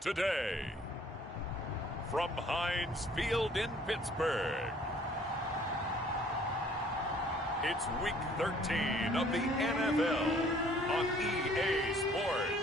today. From Heinz Field in Pittsburgh, it's Week 13 of the NFL on EA Sports.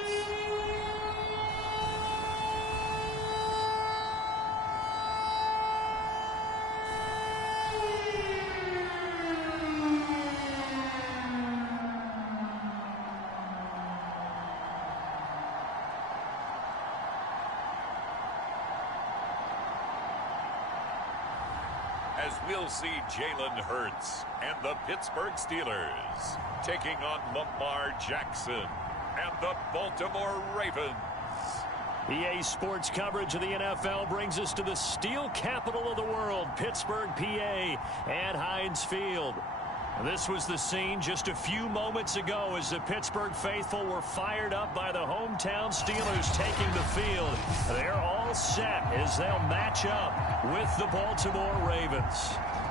As we'll see Jalen Hurts and the Pittsburgh Steelers taking on Lamar Jackson and the Baltimore Ravens. EA Sports coverage of the NFL brings us to the steel capital of the world, Pittsburgh, PA, at Heinz Field. This was the scene just a few moments ago as the Pittsburgh faithful were fired up by the hometown Steelers taking the field. They're all set as they'll match up with the Baltimore Ravens.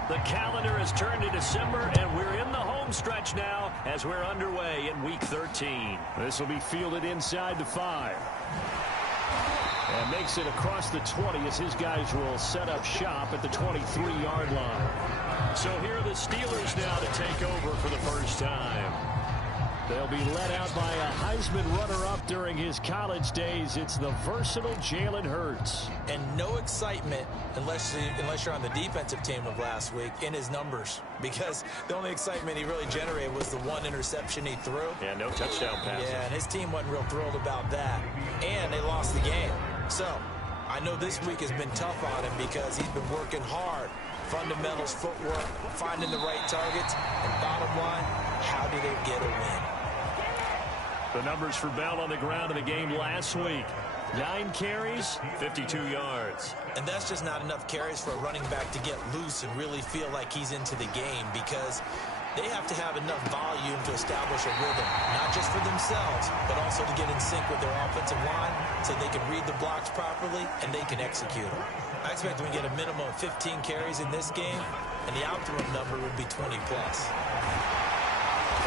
The calendar has turned to December, and we're in the home stretch now as we're underway in Week 13. This will be fielded inside the 5. And makes it across the 20 as his guys will set up shop at the 23-yard line. So here are the Steelers now to take over for the first time. They'll be led out by a Heisman runner-up during his college days. It's the versatile Jalen Hurts. And no excitement unless you're on the defensive team of last week in his numbers. Because the only excitement he really generated was the one interception he threw. Yeah, no touchdown pass. Yeah, and his team wasn't real thrilled about that. And they lost the game. So, I know this week has been tough on him because he's been working hard. Fundamentals, footwork, finding the right targets. And bottom line, how do they get a win? The numbers for Bell on the ground in the game last week. 9 carries, 52 yards. And that's just not enough carries for a running back to get loose and really feel like he's into the game because they have to have enough volume to establish a rhythm, not just for themselves, but also to get in sync with their offensive line so they can read the blocks properly and they can execute them. I expect we get a minimum of 15 carries in this game, and the optimum number would be 20+.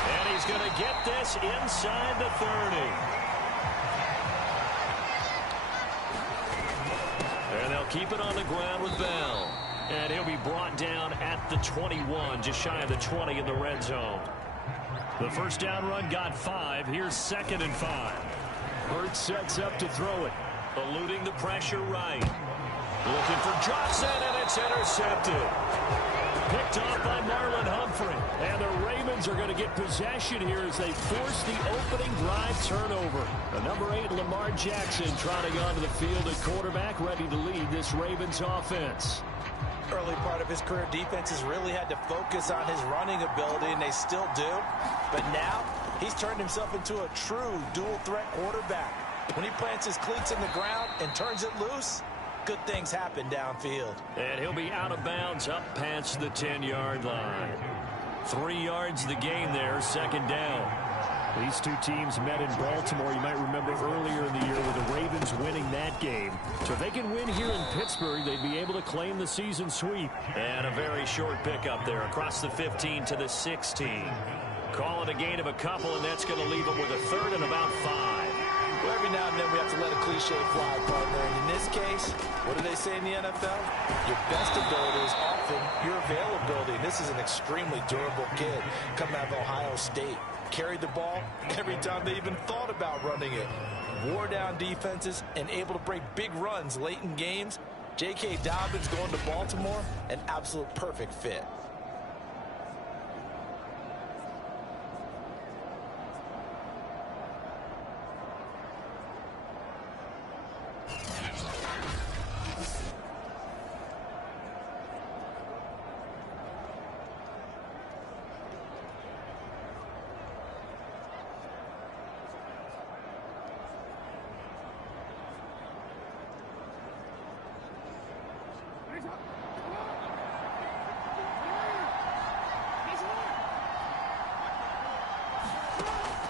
And he's going to get this inside the 30. And they'll keep it on the ground with Bell. And he'll be brought down at the 21, just shy of the 20 in the red zone. The first down run got 5. Here's 2nd and 5. Hurts sets up to throw it. Eluding the pressure right. Looking for Johnson, and it's intercepted. Picked off by Marlon Humphrey. And the Ravens are going to get possession here as they force the opening drive turnover. The number 8, Lamar Jackson, trotting onto the field at quarterback, ready to lead this Ravens offense. Early part of his career, defenses really had to focus on his running ability, and they still do. But now, he's turned himself into a true dual-threat quarterback. When he plants his cleats in the ground and turns it loose, good things happen downfield. And he'll be out of bounds up past the 10-yard line. 3 yards the gain there, 2nd down. These two teams met in Baltimore, you might remember earlier in the year with the Ravens winning that game. So if they can win here in Pittsburgh, they'd be able to claim the season sweep. And a very short pickup there across the 15 to the 16. Call it a gain of a couple, and that's going to leave them with a 3rd and about 5. Well, every now and then we have to let a cliche fly, partner. And in this case, what do they say in the NFL? Your best ability is often your availability. And this is an extremely durable kid coming out of Ohio State. Carried the ball every time they even thought about running it. Wore down defenses and able to break big runs late in games. J.K. Dobbins going to Baltimore, an absolute perfect fit.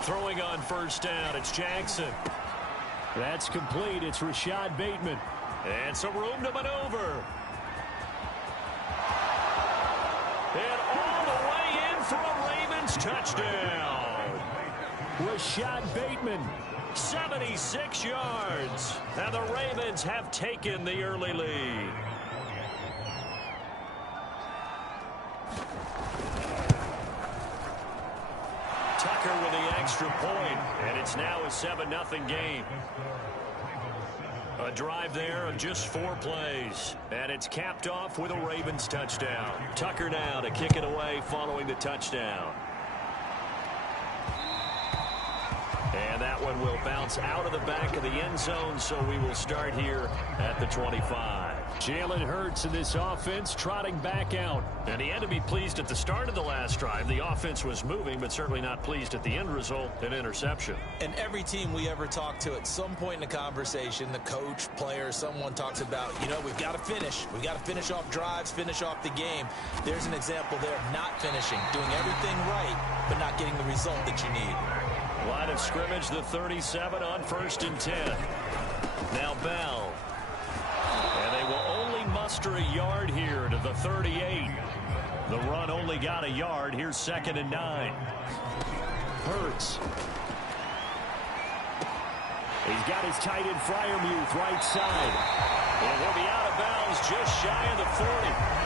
Throwing on first down, it's Jackson. That's complete. It's Rashad Bateman. And some room to maneuver. And all the way in for a Ravens touchdown. Rashad Bateman 76 yards. And the Ravens have taken the early lead. Tucker with the extra point, and it's now a 7-0 game. A drive there of just 4 plays, and it's capped off with a Ravens touchdown. Tucker now to kick it away following the touchdown. And that one will bounce out of the back of the end zone, so we will start here at the 25. Jalen Hurts in this offense trotting back out. And he had to be pleased at the start of the last drive. The offense was moving, but certainly not pleased at the end result, an interception. And every team we ever talk to, at some point in the conversation, the coach, player, someone talks about, you know, we've got to finish. We've got to finish off drives, finish off the game. There's an example there of not finishing, doing everything right, but not getting the result that you need. Line of scrimmage, the 37 on 1st and 10. Now Bell. And they will only muster a yard here to the 38. The run only got a yard. Here's 2nd and 9. Hurts. He's got his tight end Freiermuth right side. And he'll be out of bounds just shy of the 40.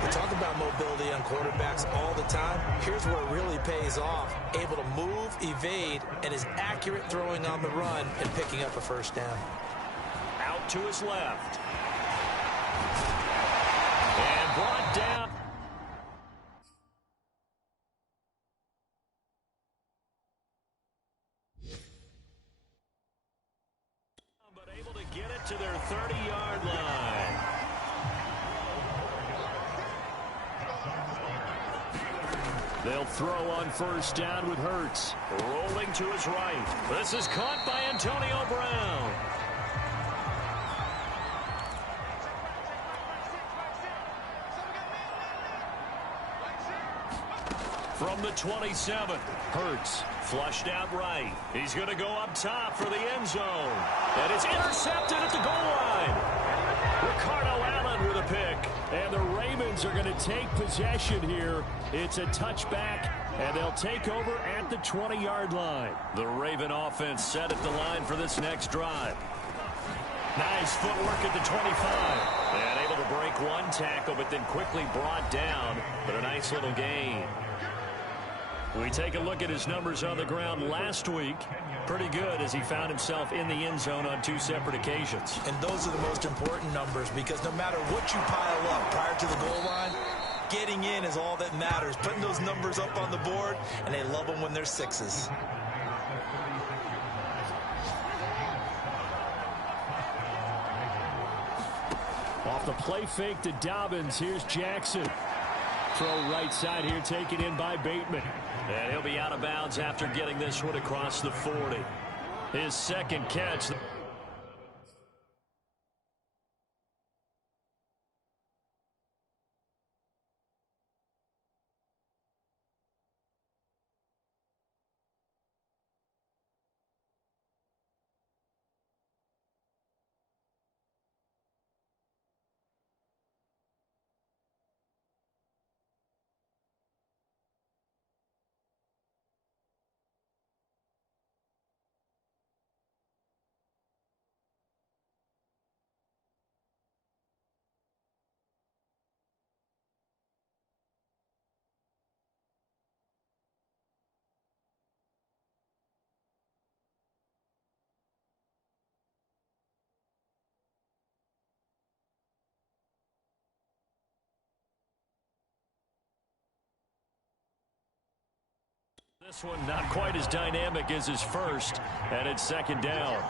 We talk about mobility on quarterbacks all the time. Here's where it really pays off. Able to move, evade, and is accurate throwing on the run and picking up a first down. Out to his left. And brought down. But able to get it to their 30-yard line. They'll throw on 1st down with Hurts. Rolling to his right. This is caught by Antonio Brown. From the 27, Hurts flushed out right. He's going to go up top for the end zone. And it's intercepted at the goal line. Ricardo Allen with a pick. And the Ravens are going to take possession here. It's a touchback, and they'll take over at the 20-yard line. The Raven offense set at the line for this next drive. Nice footwork at the 25. And able to break one tackle, but then quickly brought down. But a nice little gain. We take a look at his numbers on the ground last week. Pretty good as he found himself in the end zone on 2 separate occasions. And those are the most important numbers because no matter what you pile up prior to the goal line, getting in is all that matters. Putting those numbers up on the board, and they love them when they're 6s. Off the play fake to Dobbins, here's Jackson. Throw right side here, taken in by Bateman. And he'll be out of bounds after getting this one across the 40. His 2nd catch. This one not quite as dynamic as his first, and it's 2nd down.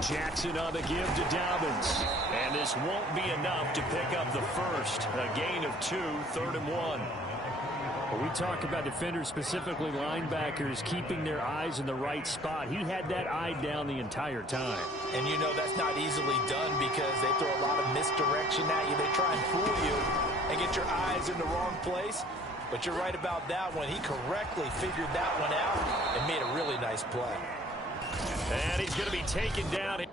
Jackson on the give to Dobbins. And this won't be enough to pick up the first. A gain of 2, 3rd and 1. When we talk about defenders, specifically linebackers, keeping their eyes in the right spot, he had that eye down the entire time. And you know that's not easily done because they throw a lot of misdirection at you. They try and fool you and get your eyes in the wrong place. But you're right about that one. He correctly figured that one out and made a really nice play. And he's going to be taken down.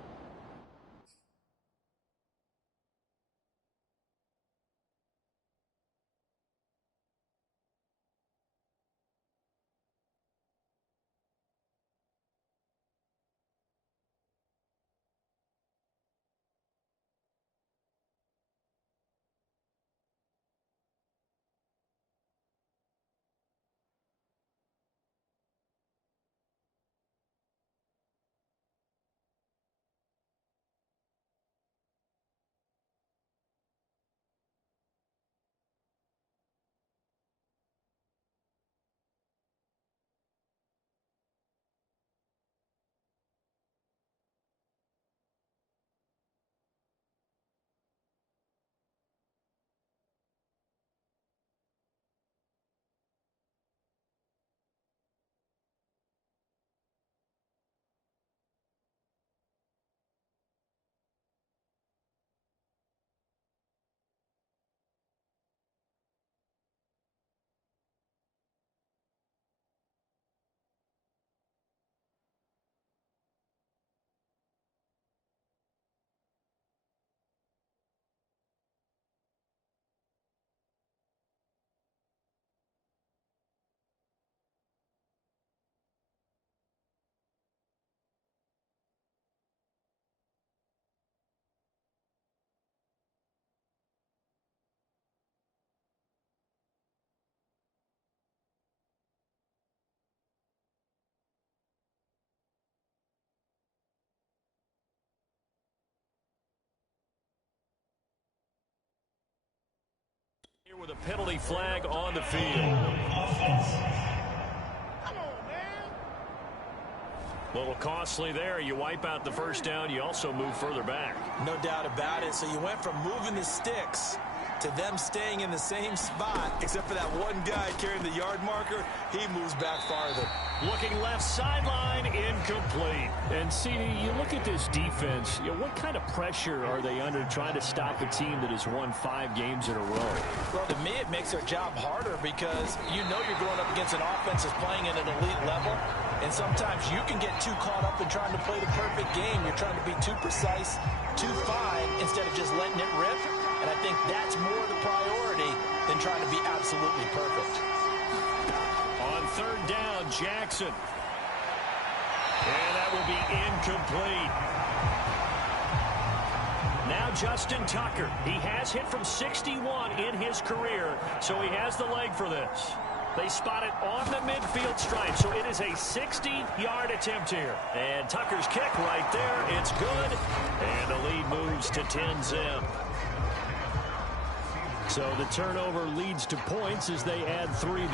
with a penalty flag on the field. A little costly there. You wipe out the first down. You also move further back. No doubt about it. So you went from moving the sticks to them staying in the same spot, except for that one guy carrying the yard marker. He moves back farther. Looking left sideline, incomplete. And CD, you look at this defense, what kind of pressure are they under trying to stop a team that has won 5 games in a row? Well, to me, it makes their job harder because you know you're going up against an offense that's playing at an elite level. And sometimes you can get too caught up in trying to play the perfect game. You're trying to be too precise, too fine, instead of just letting it rip. And I think that's more the priority than trying to be absolutely perfect. On third down, Jackson. And that will be incomplete. Now Justin Tucker. He has hit from 61 in his career, so he has the leg for this. They spot it on the midfield stripe, so it is a 60-yard attempt here. And Tucker's kick right there. It's good. And the lead moves to 10-zip. So the turnover leads to points as they add 3.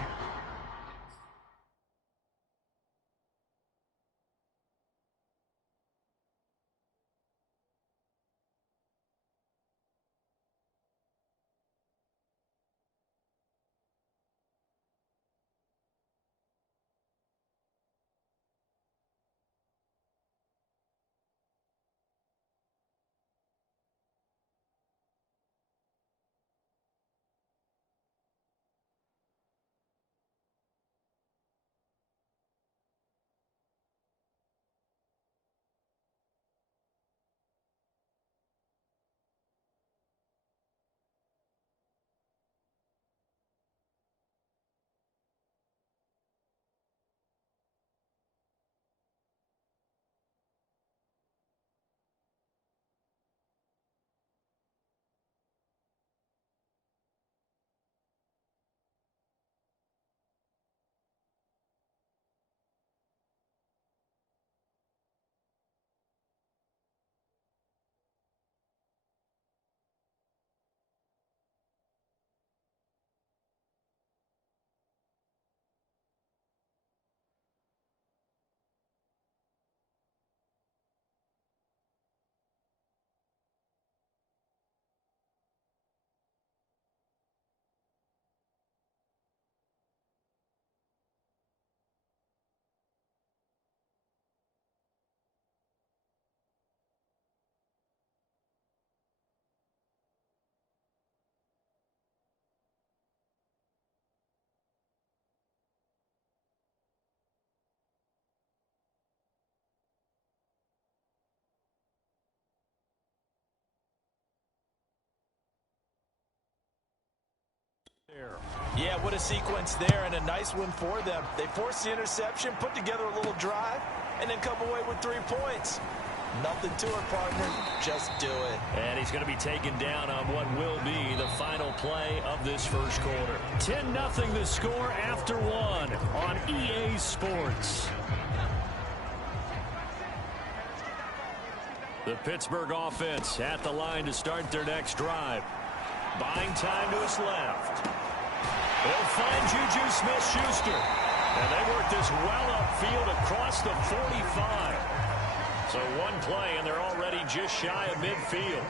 Yeah, what a sequence there, and a nice one for them. They forced the interception, put together a little drive, and then come away with 3 points. Nothing to it, partner. Just do it. And he's going to be taken down on what will be the final play of this first quarter. 10-0 the score after 1 on EA Sports. The Pittsburgh offense at the line to start their next drive. Buying time to his left. They'll find Juju Smith-Schuster. And they work this well upfield across the 45. So one play, and they're already just shy of midfield.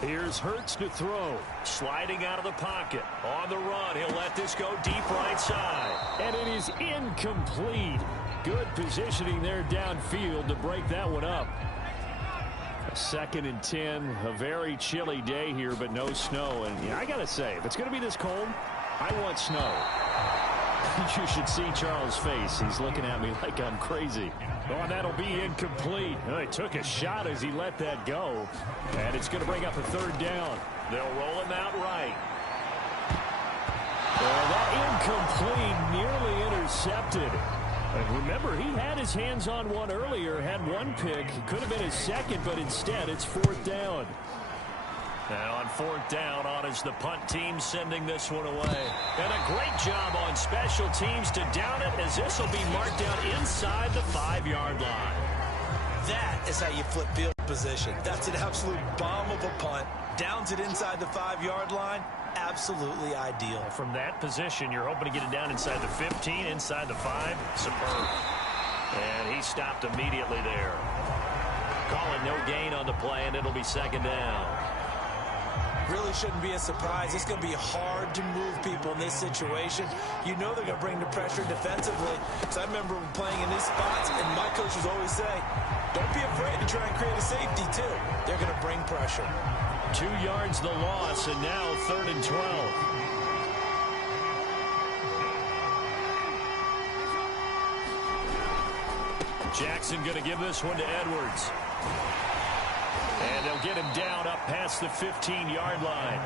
Here's Hurts to throw. Sliding out of the pocket. On the run, he'll let this go deep right side. And it is incomplete. Good positioning there downfield to break that one up. 2nd and 10, a very chilly day here, but no snow. And I got to say, if it's going to be this cold, I want snow. You should see Charles' face. He's looking at me like I'm crazy. Oh, that'll be incomplete. Oh, he took a shot as he let that go. And it's going to bring up a 3rd down. They'll roll him out right. Well, that incomplete, nearly intercepted. And remember, he had his hands on one earlier, had one pick. It could have been his second, but instead it's 4th down. Now on 4th down, on is the punt team sending this one away. And a great job on special teams to down it, as this will be marked down inside the 5-yard line. That is how you flip field position. That's an absolute bomb of a punt. Downs it inside the 5-yard line. Absolutely ideal. From that position, you're hoping to get it down inside the 15, inside the 5. Superb. And he stopped immediately there. Calling no gain on the play, and it'll be second down. Really shouldn't be a surprise. It's going to be hard to move people in this situation. You know they're going to bring the pressure defensively. Because I remember playing in these spots, and my coaches always say, don't be afraid to try and create a safety, too. They're going to bring pressure. 2 yards the loss, and now 3rd and 12. Jackson going to give this one to Edwards. And they'll get him down up past the 15-yard line.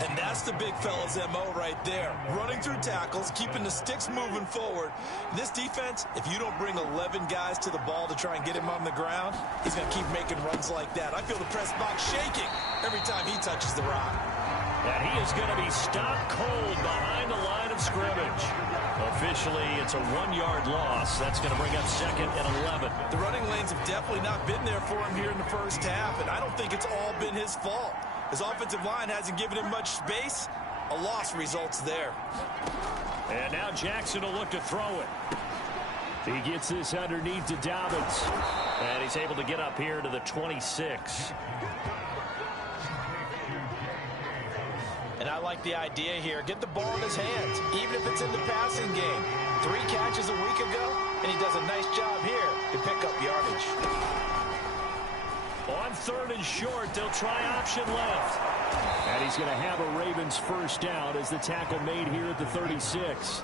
And that's the big fella's MO right there. Running through tackles, keeping the sticks moving forward. This defense, if you don't bring 11 guys to the ball to try and get him on the ground, he's going to keep making runs like that. I feel the press box shaking every time he touches the rock. And he is going to be stopped cold behind the line of scrimmage. Officially, it's a 1-yard loss. That's going to bring up 2nd and 11. The running lanes have definitely not been there for him here in the first half, and I don't think it's all been his fault. His offensive line hasn't given him much space. A loss results there. And now Jackson will look to throw it. He gets this underneath to Dobbins. And he's able to get up here to the 26. And I like the idea here. Get the ball in his hands, even if it's in the passing game. 3 catches a week ago, and he does a nice job here to pick up yardage. On 3rd and short, they'll try option left. And he's going to have a Ravens first down as the tackle made here at the 36.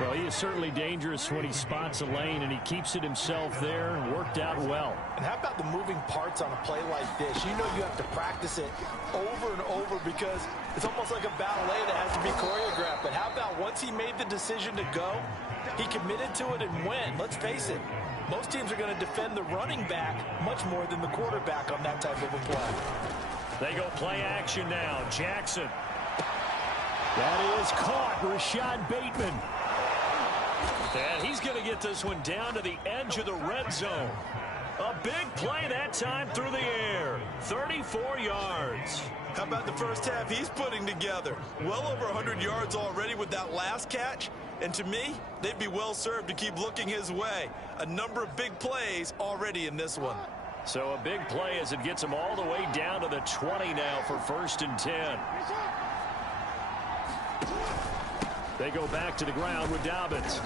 Well, he is certainly dangerous when he spots a lane, and he keeps it himself there. Worked out well. And how about the moving parts on a play like this? You know you have to practice it over and over because it's almost like a ballet that has to be choreographed. But how about once he made the decision to go, he committed to it and went. Let's face it, most teams are going to defend the running back much more than the quarterback on that type of a play. They go play action now. Jackson. That is caught. Rashad Bateman. And he's going to get this one down to the edge of the red zone. A big play that time through the air. 34 yards. How about the first half he's putting together? Well over 100 yards already with that last catch. And to me, they'd be well served to keep looking his way. A number of big plays already in this one. So a big play as it gets him all the way down to the 20 now for 1st and 10. They go back to the ground with Dobbins.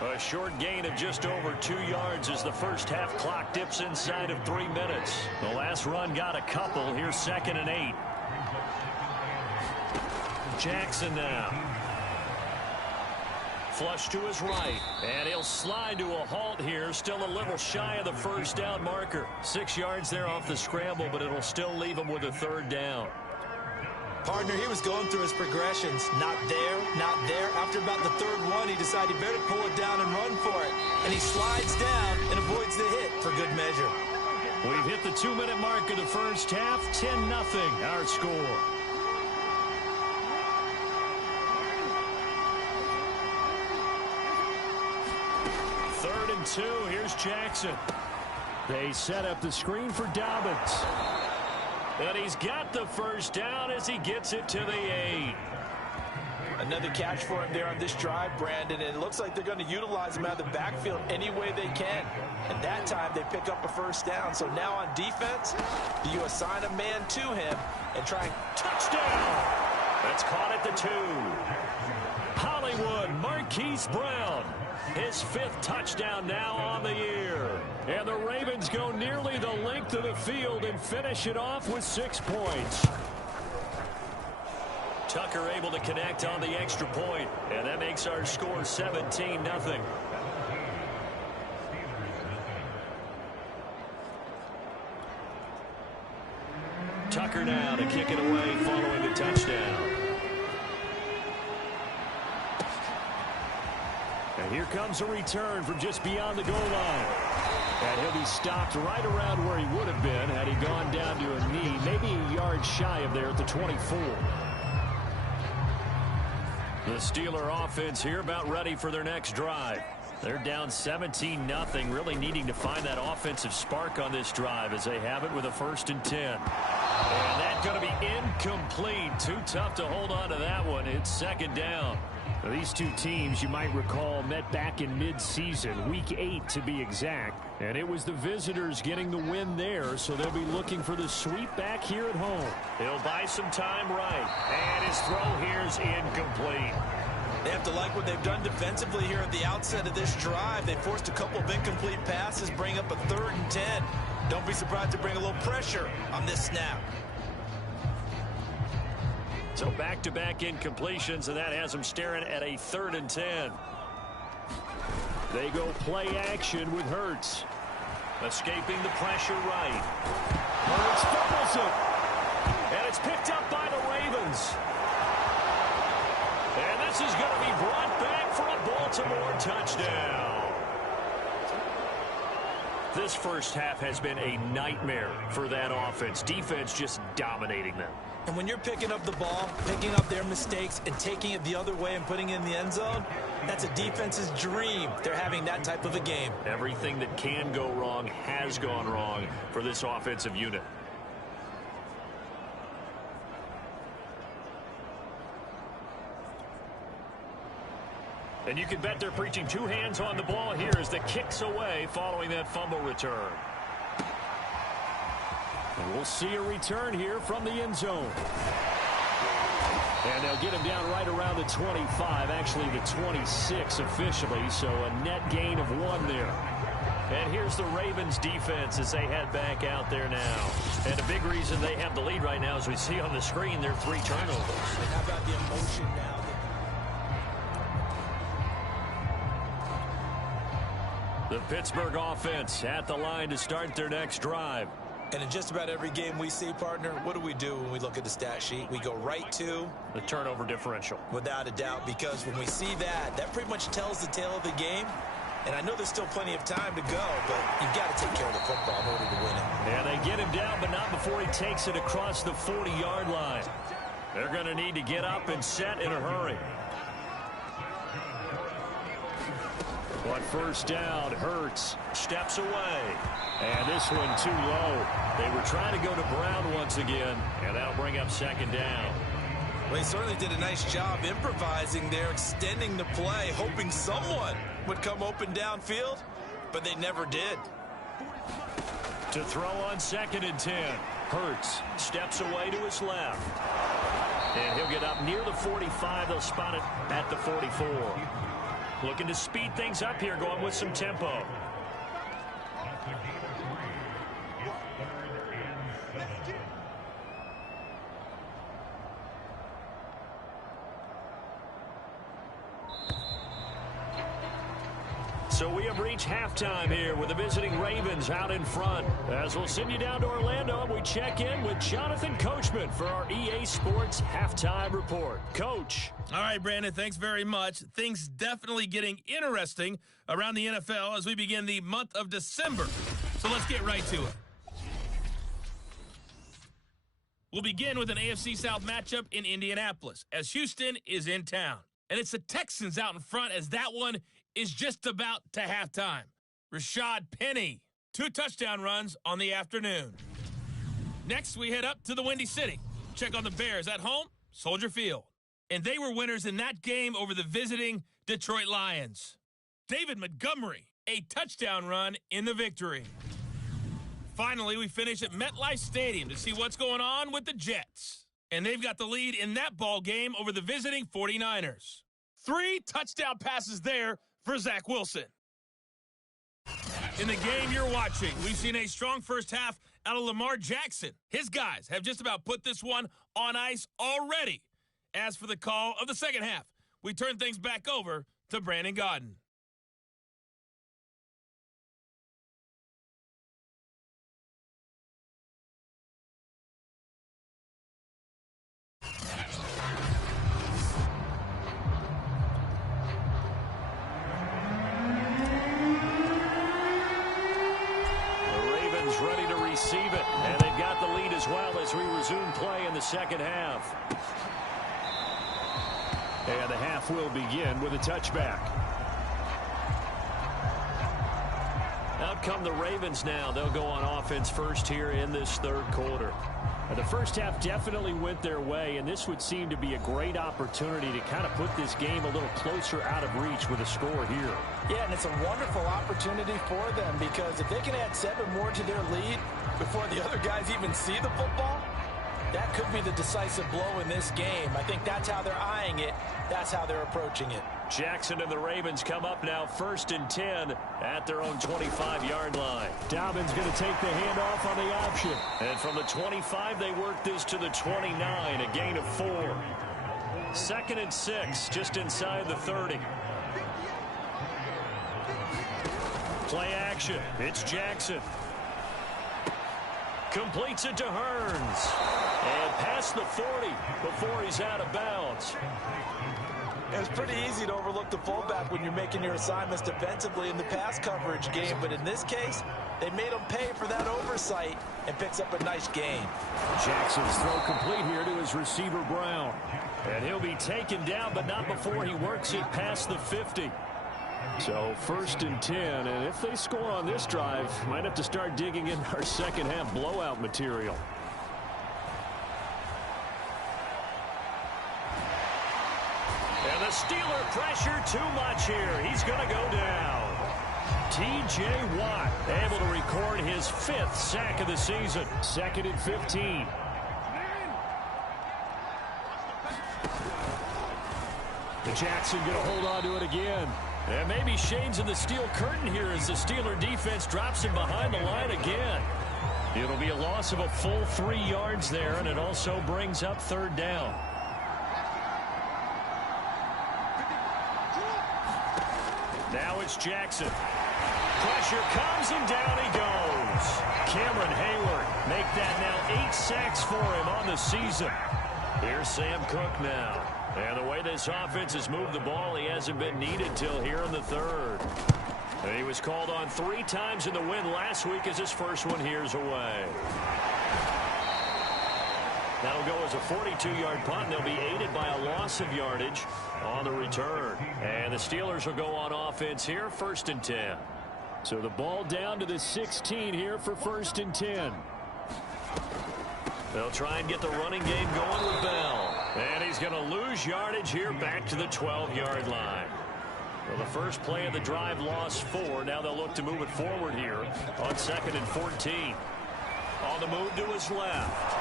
A short gain of just over 2 yards as the first half clock dips inside of 3 minutes. The last run got a couple. Here's 2nd and 8. Jackson now. Flush to his right. And he'll slide to a halt here. Still a little shy of the first down marker. 6 yards there off the scramble, but it'll still leave him with a 3rd down. Partner, he was going through his progressions. Not there, not there. After about the 3rd one, he decided he better pull it down and run for it. And he slides down and avoids the hit for good measure. We've hit the 2-minute mark of the first half. 10-0 our score. Third and 2. Here's Jackson. They set up the screen for Dobbins. And he's got the first down as he gets it to the 8. Another catch for him there on this drive, Brandon, and it looks like they're going to utilize him out of the backfield any way they can. And that time they pick up a first down. So now on defense, you assign a man to him and try and touchdown. That's caught at the 2. Hollywood Marquise Brown. His 5th touchdown now on the year. And the Ravens go nearly the length of the field and finish it off with 6 points. Tucker able to connect on the extra point, and that makes our score 17-0. Tucker now to kick it away following the touchdown. And here comes a return from just beyond the goal line. And he'll be stopped right around where he would have been had he gone down to a knee, maybe a yard shy of there at the 24. The Steeler offense here about ready for their next drive. They're down 17-0, really needing to find that offensive spark on this drive as they have it with a 1st and 10. And that's going to be incomplete. Too tough to hold on to that one. It's 2nd down. Now, these two teams, you might recall, met back in mid-season, week 8 to be exact. And it was the visitors getting the win there, so they'll be looking for the sweep back here at home. He'll buy some time right. And his throw here's incomplete. They have to like what they've done defensively here at the outset of this drive. They forced a couple of incomplete passes, bring up a 3rd and 10. Don't be surprised to bring a little pressure on this snap. So back-to-back incompletions, and that has them staring at a 3rd and 10. They go play action with Hurts. Escaping the pressure right. Hurts fumbles it. And it's picked up by the Ravens. And this is going to be brought back for a Baltimore touchdown. This first half has been a nightmare for that offense. Defense just dominating them. And when you're picking up the ball, picking up their mistakes, and taking it the other way and putting it in the end zone, that's a defense's dream. They're having that type of a game. Everything that can go wrong has gone wrong for this offensive unit. And you can bet they're preaching 2 hands on the ball here as the kick's away following that fumble return. And we'll see a return here from the end zone. And they'll get him down right around the 25, actually the 26 officially, so a net gain of 1 there. And here's the Ravens defense as they head back out there now. And a big reason they have the lead right now, as we see on the screen, their 3 turnovers. And how about the emotion now? The Pittsburgh offense at the line to start their next drive. And in just about every game we see, partner, what do we do when we look at the stat sheet? We go right to the turnover differential. Without a doubt, because when we see that, that pretty much tells the tale of the game. And I know there's still plenty of time to go, but you've got to take care of the football in order to win it. And they get him down, but not before he takes it across the 40-yard line. They're going to need to get up and set in a hurry. But first down, Hurts steps away. And this one too low. They were trying to go to Brown once again, and that'll bring up second down. Well, he certainly did a nice job improvising there, extending the play, hoping someone would come open downfield, but they never did. To throw on 2nd and 10. Hurts steps away to his left. And he'll get up near the 45. They'll spot it at the 44. Looking to speed things up here, going with some tempo. So we have reached halftime here with the visiting Ravens out in front. As we'll send you down to Orlando, we check in with Jonathan Coachman for our EA Sports Halftime Report. Coach. All right, Brandon, thanks very much. Things definitely getting interesting around the NFL as we begin the month of December. So let's get right to it. We'll begin with an AFC South matchup in Indianapolis as Houston is in town. And it's the Texans out in front as that one is just about to halftime. Rashad Penny, 2 touchdown runs on the afternoon. Next, we head up to the Windy City. Check on the Bears at home, Soldier Field. And they were winners in that game over the visiting Detroit Lions. David Montgomery, a touchdown run in the victory. Finally, we finish at MetLife Stadium to see what's going on with the Jets. And they've got the lead in that ball game over the visiting 49ers. 3 touchdown passes there for Zach Wilson. In the game you're watching, we've seen a strong first half out of Lamar Jackson. His guys have just about put this one on ice already. As for the call of the second half, we turn things back over to Brandon Gaudin. Ready to receive it, and they've got the lead as well as we resume play in the second half. And the half will begin with a touchback. Out come the Ravens now. They'll go on offense first here in this third quarter. The first half definitely went their way, and this would seem to be a great opportunity to kind of put this game a little closer out of reach with a score here. Yeah, and it's a wonderful opportunity for them because if they can add 7 more to their lead before the other guys even see the football, that could be the decisive blow in this game. I think that's how they're eyeing it. That's how they're approaching it. Jackson and the Ravens come up now 1st and 10 at their own 25-yard line. Dobbins going to take the handoff on the option. And from the 25, they work this to the 29, a gain of 4. 2nd and 6, just inside the 30. Play action. It's Jackson. Completes it to Hearns. And past the 40 before he's out of bounds. It's pretty easy to overlook the fullback when you're making your assignments defensively in the pass coverage game, but in this case, they made him pay for that oversight and picks up a nice gain. Jackson's throw complete here to his receiver, Brown. And he'll be taken down, but not before he works it past the 50. So 1st and 10, and if they score on this drive, might have to start digging in our second half blowout material. And the Steeler pressure too much here. He's going to go down. T.J. Watt able to record his 5th sack of the season. 2nd and 15. The Jackson going to hold on to it again. And maybe shades of the steel curtain here as the Steeler defense drops him behind the line again. It'll be a loss of a full 3 yards there, and it also brings up 3rd down. Now it's Jackson. Pressure comes, and down he goes. Cameron Hayward make that now 8 sacks for him on the season. Here's Sam Cook now. And the way this offense has moved the ball, he hasn't been needed till here in the third. And he was called on 3 times in the win last week as his first one here's away. That'll go as a 42-yard punt, and they'll be aided by a loss of yardage on the return. And the Steelers will go on offense here, 1st and 10. So the ball down to the 16 here for 1st and 10. They'll try and get the running game going with Bell. And he's going to lose yardage here back to the 12-yard line. Well, the first play of the drive lost 4. Now they'll look to move it forward here on 2nd and 14. On the move to his left.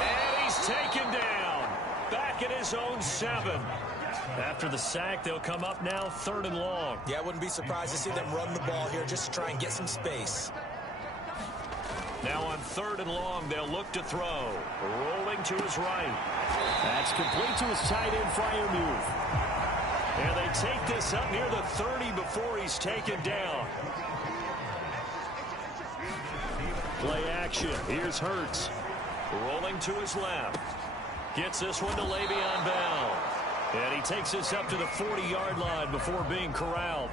And he's taken down. Back at his own 7. After the sack, they'll come up now 3rd and long. Yeah, I wouldn't be surprised to see them run the ball here just to try and get some space. Now on 3rd and long, they'll look to throw. Rolling to his right. That's complete to his tight end, Freiermuth. And they take this up near the 30 before he's taken down. Play action. Here's Hurts. Rolling to his left. Gets this one to Le'Veon Bell. And he takes this up to the 40-yard line before being corralled.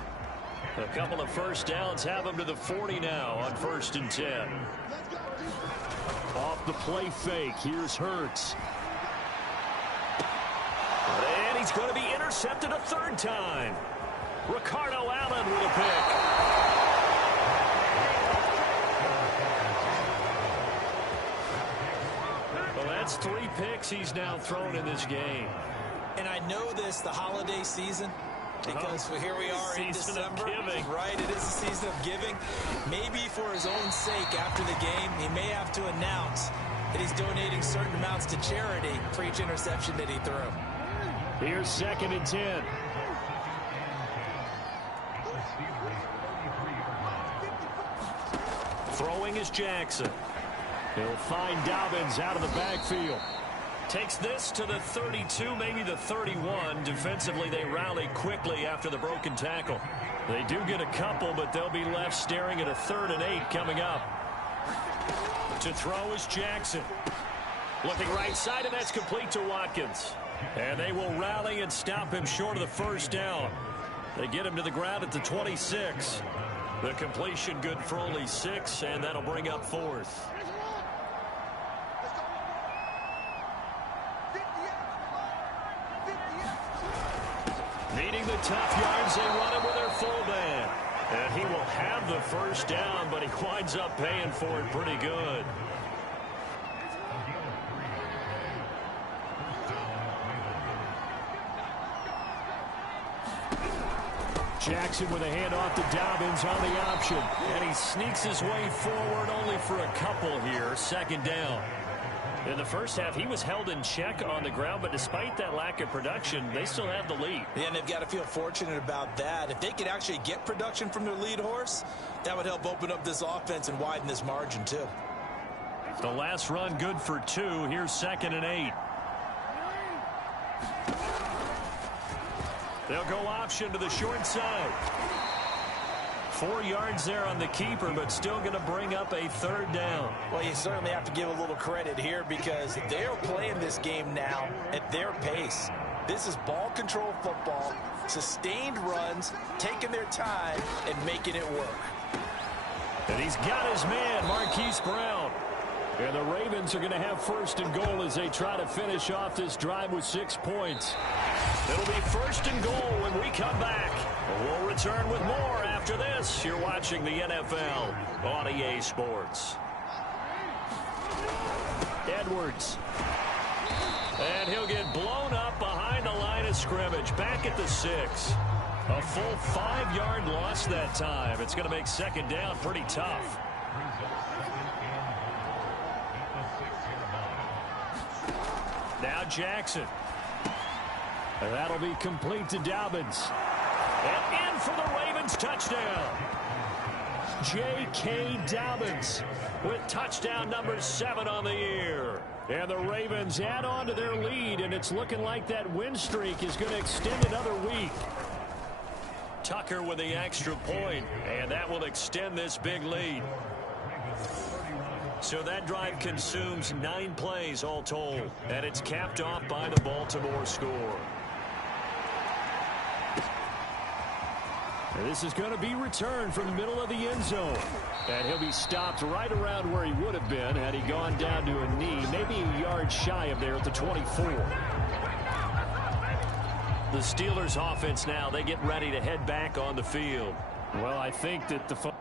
A couple of first downs have him to the 40 now on 1st and 10. Off the play fake. Here's Hurts. And he's going to be intercepted a 3rd time. Ricardo Allen with a pick. Well, that's 3 picks he's now thrown in this game. And I know this, the holiday season, because here we are in December. Season of giving. Right, it is the season of giving. Maybe for his own sake after the game, he may have to announce that he's donating certain amounts to charity for each interception that he threw. Here's 2nd and 10. Throwing is Jackson. He'll find Dobbins out of the backfield. Takes this to the 32, maybe the 31. Defensively, they rally quickly after the broken tackle. They do get a couple, but they'll be left staring at a 3rd and 8 coming up. To throw is Jackson. Looking right side, and that's complete to Watkins. And they will rally and stop him short of the 1st down. They get him to the ground at the 26. The completion good for only 6, and that'll bring up 4th. Needing the tough yards, they run him with their fullback. And he will have the 1st down, but he winds up paying for it pretty good. Jackson with a handoff to Dobbins on the option. And he sneaks his way forward only for a couple here. 2nd down. In the first half, he was held in check on the ground, but despite that lack of production, they still have the lead. Yeah, and they've got to feel fortunate about that. If they could actually get production from their lead horse, that would help open up this offense and widen this margin, too. The last run good for 2. Here's 2nd and 8. They'll go option to the short side. 4 yards there on the keeper, but still going to bring up a 3rd down. Well, you certainly have to give a little credit here because they are playing this game now at their pace. This is ball control football, sustained runs, taking their time, and making it work. And he's got his man, Marquise Brown. And the Ravens are going to have 1st and goal as they try to finish off this drive with 6 points. It'll be 1st and goal when we come back. We'll return with more after this. You're watching the NFL on EA Sports. Edwards. And he'll get blown up behind the line of scrimmage. Back at the 6. A full 5-yard loss that time. It's going to make 2nd down pretty tough. Now Jackson. And that'll be complete to Dobbins. And in for the Ravens touchdown. J.K. Dobbins with touchdown number 7 on the year. And the Ravens add on to their lead, and it's looking like that win streak is going to extend another week. Tucker with the extra point, and that will extend this big lead. So that drive consumes 9 plays all told, and it's capped off by the Baltimore score. And this is going to be returned from the middle of the end zone. And he'll be stopped right around where he would have been had he gone down to a knee, maybe a yard shy of there at the 24. The Steelers offense now, they get ready to head back on the field. Well, I think that the folks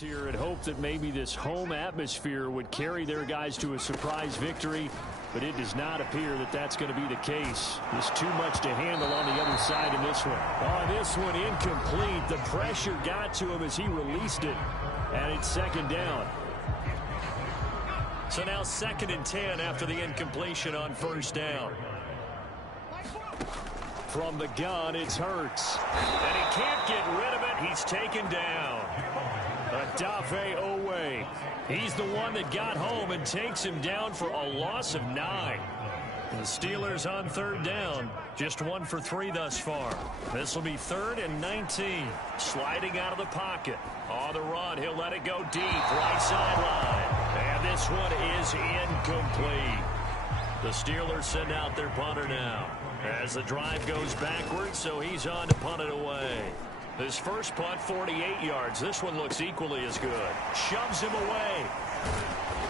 here had hoped that maybe this home atmosphere would carry their guys to a surprise victory, but it does not appear that that's going to be the case. There's too much to handle on the other side in this one. Oh, this one incomplete. The pressure got to him as he released it, and it's second down. So now 2nd and 10 after the incompletion on first down. From the gun, it's Hurts. And he can't get rid of it. He's taken down. Odafe Owe. He's the one that got home and takes him down for a loss of 9. The Steelers on 3rd down. Just 1 for 3 thus far. This will be 3rd and 19. Sliding out of the pocket. On the run, he'll let it go deep. Right sideline. And this one is incomplete. The Steelers send out their punter now. As the drive goes backwards, so he's on to punt it away. His first punt, 48 yards. This one looks equally as good. Shoves him away.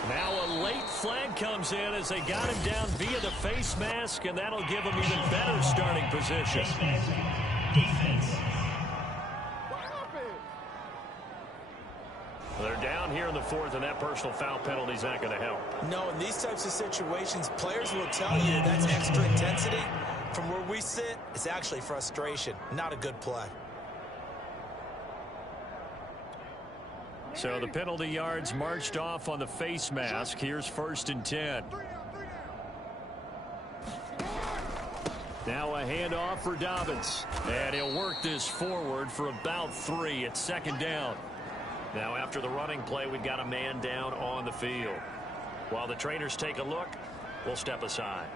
Now a late flag comes in as they got him down via the face mask, and that'll give him even better starting position. They're down here in the 4th, and that personal foul penalty is not going to help. No, in these types of situations, players will tell you that's extra intensity. From where we sit, it's actually frustration. Not a good play. So the penalty yards marched off on the face mask. Here's 1st and 10. Now a handoff for Dobbins. And he'll work this forward for about 3. It's 2nd down. Now after the running play, we've got a man down on the field. While the trainers take a look, we'll step aside.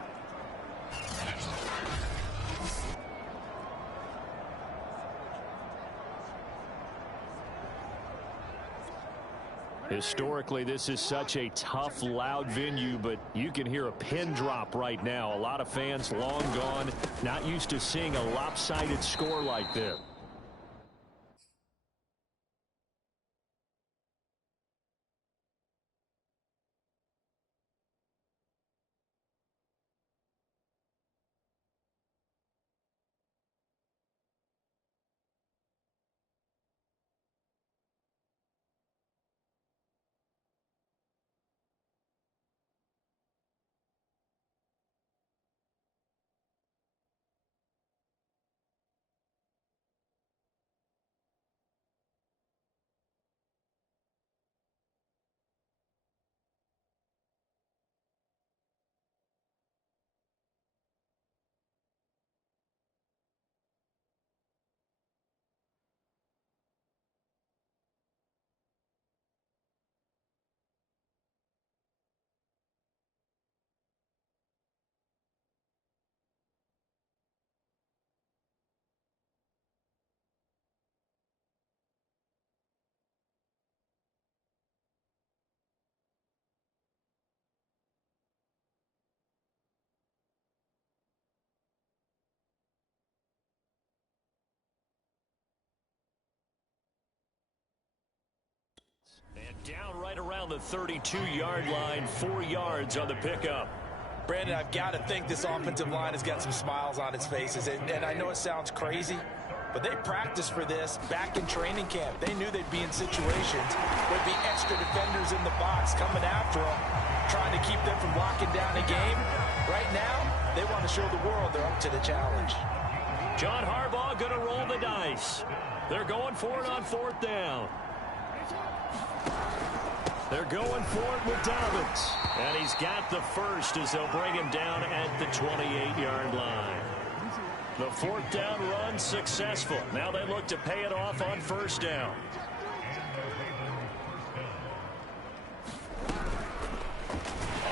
Historically, this is such a tough, loud venue, but you can hear a pin drop right now. A lot of fans long gone, not used to seeing a lopsided score like this. And down right around the 32-yard line, 4 yards on the pickup. Brandon, I've got to think this offensive line has got some smiles on its faces. And I know it sounds crazy, but they practiced for this back in training camp. They knew they'd be in situations where there'd be extra defenders in the box coming after them, trying to keep them from locking down a game. Right now, they want to show the world they're up to the challenge. John Harbaugh going to roll the dice. They're going for it on 4th down. They're going for it with Dobbins. And he's got the first as they'll bring him down at the 28-yard line. The 4th down run successful. Now they look to pay it off on 1st down.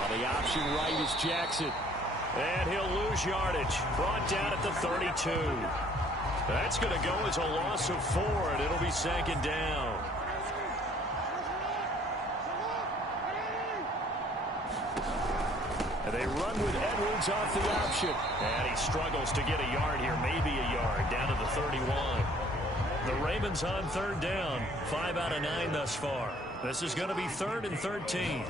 On the option right is Jackson. And he'll lose yardage. Brought down at the 32. That's going to go as a loss of 4, and it'll be 2nd down. And they run with Edwards off the option. And he struggles to get a yard here, maybe a yard, down to the 31. The Ravens on 3rd down. 5 out of 9 thus far. This is going to be 3rd and 13.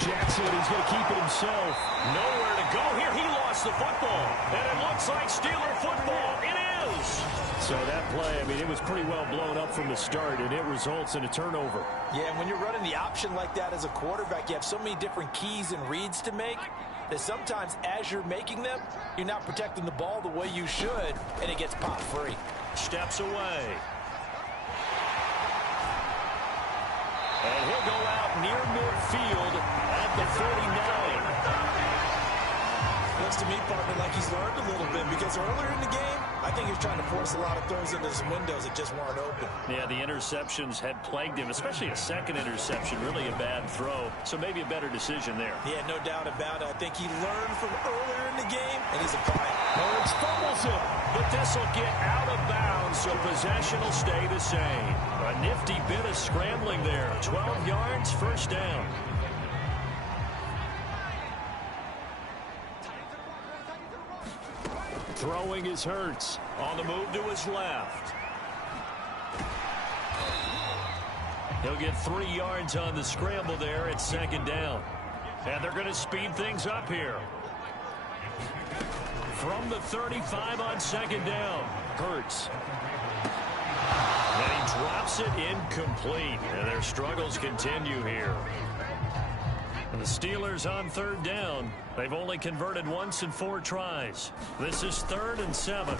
Jackson, he's going to keep it himself. Nowhere to go here. He lost the football. And it looks like Steeler football. It is. So that play, I mean, it was pretty well blown up from the start, and it results in a turnover. Yeah, and when you're running the option like that as a quarterback, you have so many different keys and reads to make that sometimes as you're making them, you're not protecting the ball the way you should, and it gets pop free. Steps away. And he'll go out near midfield at the 49. Looks to me, partner, like he's learned a little bit because earlier in the game, I think he was trying to force a lot of throws into some windows that just weren't open. Yeah, the interceptions had plagued him, especially a second interception, really a bad throw. So maybe a better decision there. Yeah, no doubt about it. I think he learned from earlier in the game, and he's applying. Hurts fumbles it. But this will get out of bounds, so possession will stay the same. A nifty bit of scrambling there. 12 yards, 1st down. Throwing is Hurts. On the move to his left. He'll get 3 yards on the scramble there at 2nd down. And they're going to speed things up here. From the 35 on 2nd down. Hurts. And he drops it incomplete. And their struggles continue here. And the Steelers on 3rd down. They've only converted once in 4 tries. This is 3rd and 7.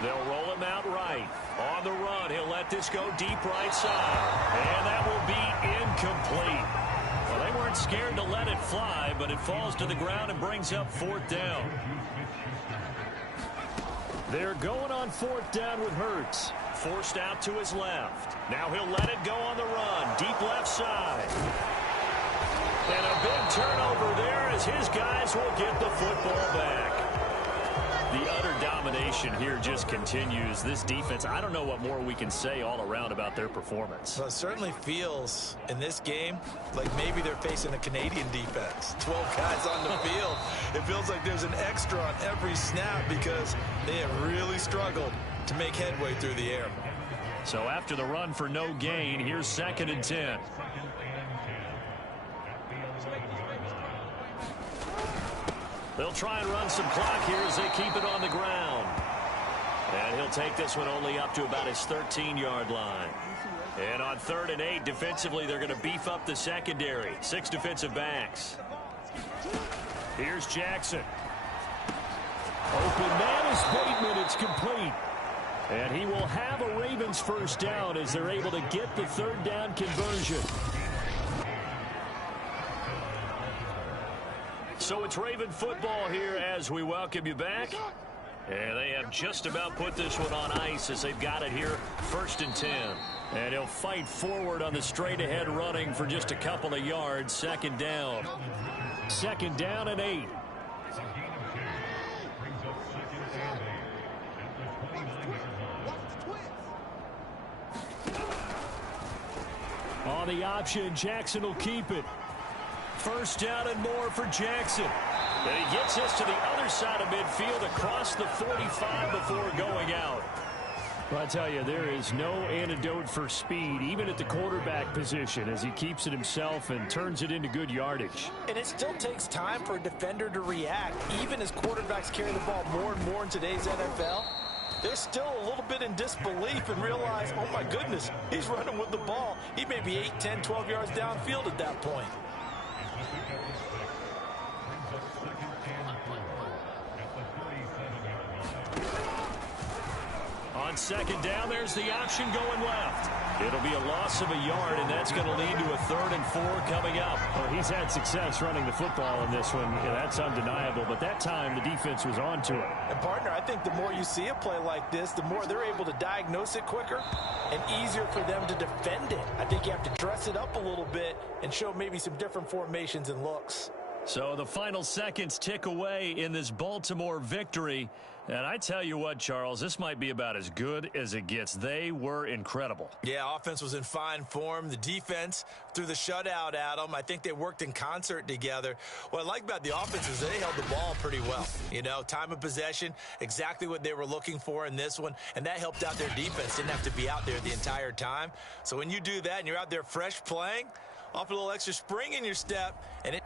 They'll roll him out right. On the run, he'll let this go deep right side. And that will be incomplete. Well, they weren't scared to let it fly, but it falls to the ground and brings up 4th down. They're going on 4th down with Hurts. Forced out to his left. Now he'll let it go on the run. Deep left side. And a big turnover there as his guys will get the football back. The utter domination here just continues. This defense, I don't know what more we can say all around about their performance. Well, it certainly feels in this game like maybe they're facing a Canadian defense. 12 guys on the field. It feels like there's an extra on every snap because they have really struggled to make headway through the air. So after the run for no gain, here's 2nd and 10. They'll try and run some clock here as they keep it on the ground. And he'll take this one only up to about his 13-yard line. And on 3rd and 8, defensively, they're going to beef up the secondary. 6 defensive backs. Here's Jackson. Open man is Bateman. It's complete. And he will have a Ravens 1st down as they're able to get the 3rd down conversion. So it's Raven football here as we welcome you back. And they have just about put this one on ice as they've got it here, 1st and 10. And he'll fight forward on the straight-ahead running for just a couple of yards, 2nd down. 2nd down and 8. On the option, Jackson will keep it. 1st down and more for Jackson. And he gets us to the other side of midfield across the 45 before going out. Well, I tell you, there is no antidote for speed, even at the quarterback position, as he keeps it himself and turns it into good yardage. And it still takes time for a defender to react. Even as quarterbacks carry the ball more and more in today's NFL, they're still a little bit in disbelief and realize, oh my goodness, he's running with the ball. He may be 8, 10, 12 yards downfield at that point. On second down, there's the option going left. It'll be a loss of a yard, and that's going to lead to a 3rd and 4 coming up. Well, he's had success running the football in this one. Yeah, that's undeniable, but that time the defense was on to it. And, partner, I think the more you see a play like this, the more they're able to diagnose it quicker and easier for them to defend it. I think you have to dress it up a little bit and show maybe some different formations and looks. So the final seconds tick away in this Baltimore victory. And I tell you what, Charles, this might be about as good as it gets. They were incredible. Yeah, offense was in fine form. The defense threw the shutout at them. I think they worked in concert together. What I like about the offense is they held the ball pretty well. You know, time of possession, exactly what they were looking for in this one. And that helped out their defense. Didn't have to be out there the entire time. So when you do that and you're out there fresh playing, off a little extra spring in your step, and it